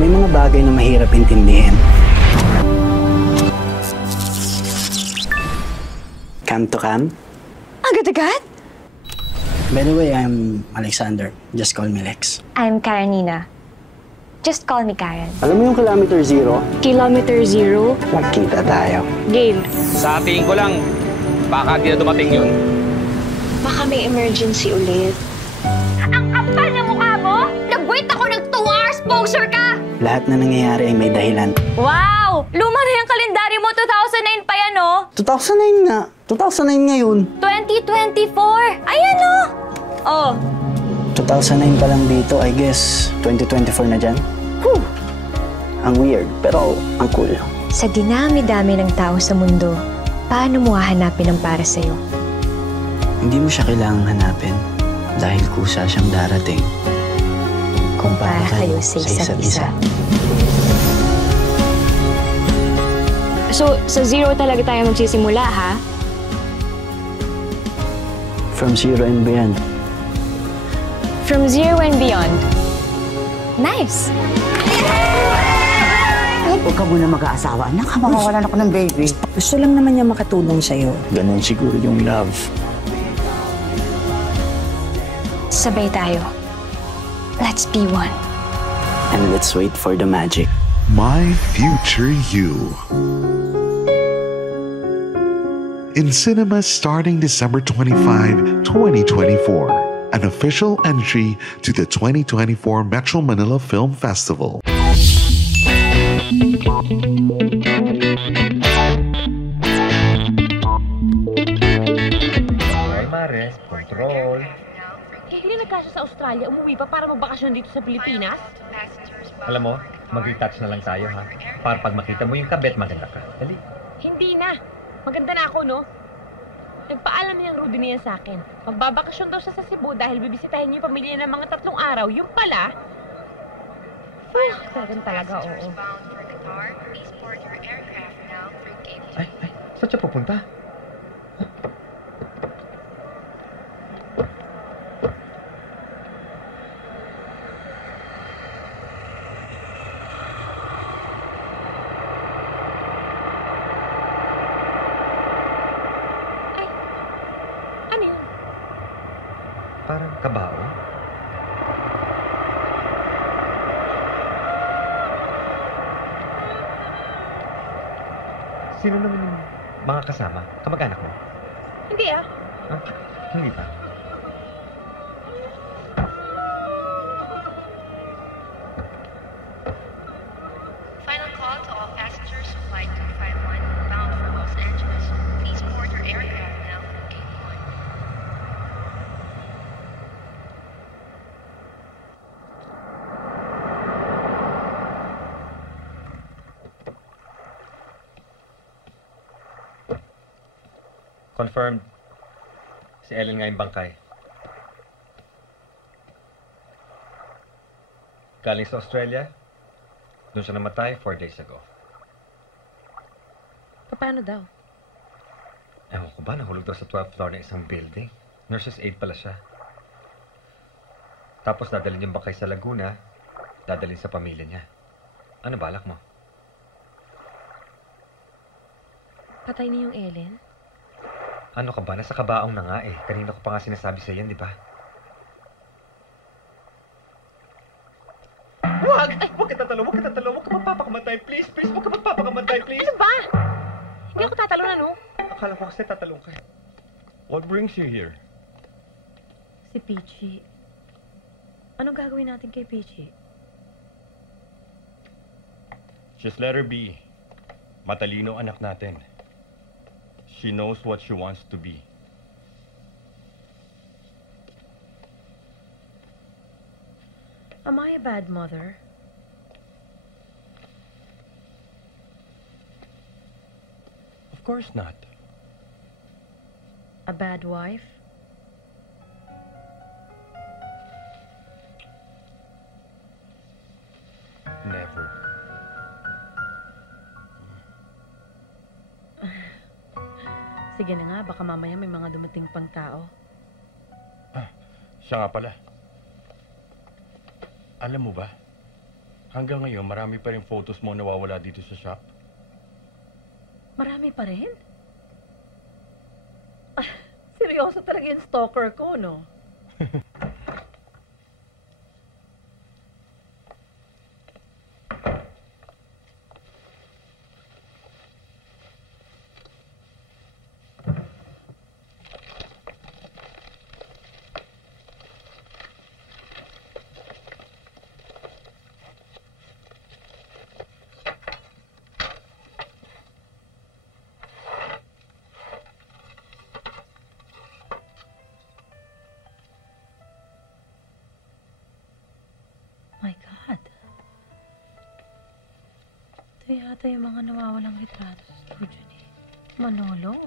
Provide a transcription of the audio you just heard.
May mga bagay na mahirap intindihin. Come to come? Agad-agad? By the way, I'm Alexander. Just call me Lex. I'm Karenina. Just call me Karen. Alam mo yung kilometer zero? Kilometer zero? Magkita tayo. Game. Sa tingin ko lang, baka di na dumating yun. Baka may emergency ulit. Ang kapal na mukha mo! Nag-wait ako ng 2 hours, poser ka! Lahat na nangyayari ay may dahilan. Wow! Luma na yung kalendaryo mo, 2009 pa yan, no? 2009 nga. 2009 ngayon. 2024! Ayan, no? Oh. 2009 pa lang dito, I guess 2024 na dyan. Whew. Ang weird, pero ang cool. Sa dinami-dami ng tao sa mundo, paano mo hahanapin ang para sa'yo? Hindi mo siya kailangang hanapin dahil kusa siyang darating. Kung para kayo sa isa't isa. So, sa zero talaga tayo magsisimula, ha? From zero and beyond. From zero and beyond. Nice! Huwag ka muna mag-aasawa. Anak, makawalan ako ng baby. Gusto lang naman niya makatulong sa'yo. Ganon siguro yung love. Sabay tayo. Let's be one. And let's wait for the magic. My Future You. In cinemas starting December 25, 2024. An official entry to the 2024 Metro Manila Film Festival. Mares, control. Hindi na nagkasya sa Australia, umuwi pa para magbakasyon dito sa Pilipinas? Alam mo, mag-retouch na lang tayo ha. Para pag makita mo yung kabet, maganda ka. Dali. Hindi na. Maganda na ako, no? Nagpaalam niyang Rudy niya sa akin. Magbabakasyon daw siya sa Cebu dahil bibisitahin niyo yung pamilya ng mga 3 araw. Yung pala... talaga, oo. Ay, saan siya pupunta? Parang kabao. Sino naman yung mga kasama? Kamag-anak mo? Hindi ah. Ah, hindi pa. Final call to all passengers of Flight 251 bound for Los Angeles. Please board your aircraft now from Gate 1. Confirmed. Si Ellen nga yung bangkay. Galing sa Australia, doon siya namatay 4 days ago. Paano daw? Ewan ko ba, nahulog daw sa 12th floor ng isang building. Nurse's aide pala siya. Tapos dadalhin yung bangkay sa Laguna, dadalhin sa pamilya niya. Ano balak mo? Patay na yung Ellen? Ano ka ba? Nasa kabaong na nga eh. Kanina ko pa nga sinasabi sa yan, di ba? Wag! Ay, wag ka tatalo, wag ka tatalo. Wag ka magpapakamatay, please. Please, wag ka magpapakamatay, please. Ano ba? Hindi ako tatalunan, no? Akala ko kasi tatalong ka. What brings you here? Si Peachy. Anong gagawin natin kay Peachy? Just let her be. Matalino anak natin. She knows what she wants to be. Am I a bad mother? Of course not. A bad wife? Never. Sige na nga, baka mamaya may mga dumating pang tao. Siya nga pala. Alam mo ba, Hanggang ngayon, marami pa rin photos mo nawawala dito sa shop. Marami pa rin? Ah, seryoso talaga yung stalker ko, no? My God. Ito yata yung mga nawawalang litrato sa studio ni Manolo.